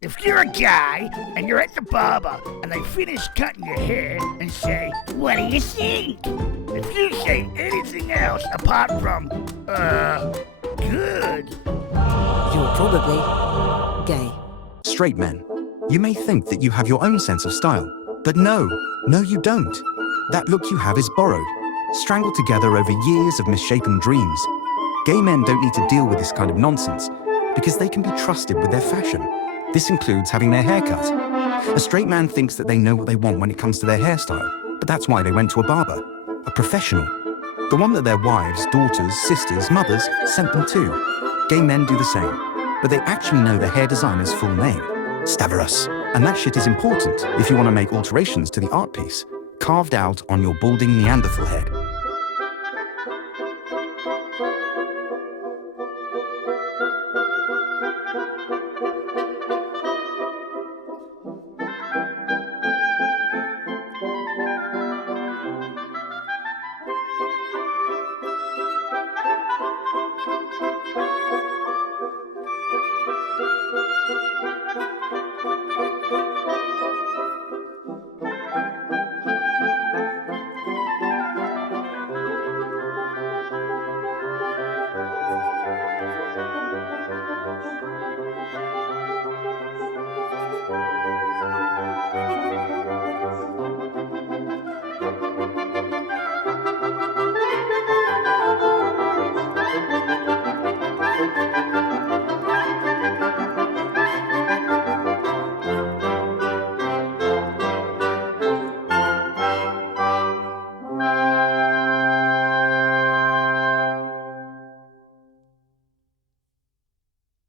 If you're a guy and you're at the barber and they finish cutting your hair and say, "What do you think?" If you say anything else apart from, good. You're probably gay. Straight men, you may think that you have your own sense of style, but no, you don't. That look you have is borrowed, strangled together over years of misshapen dreams. Gay men don't need to deal with this kind of nonsense because they can be trusted with their fashion. This includes having their hair cut. A straight man thinks that they know what they want when it comes to their hairstyle, but that's why they went to a barber, a professional. The one that their wives, daughters, sisters, mothers sent them to. Gay men do the same, but they actually know the hair designer's full name, Stavros. And that shit is important if you want to make alterations to the art piece, carved out on your balding Neanderthal head.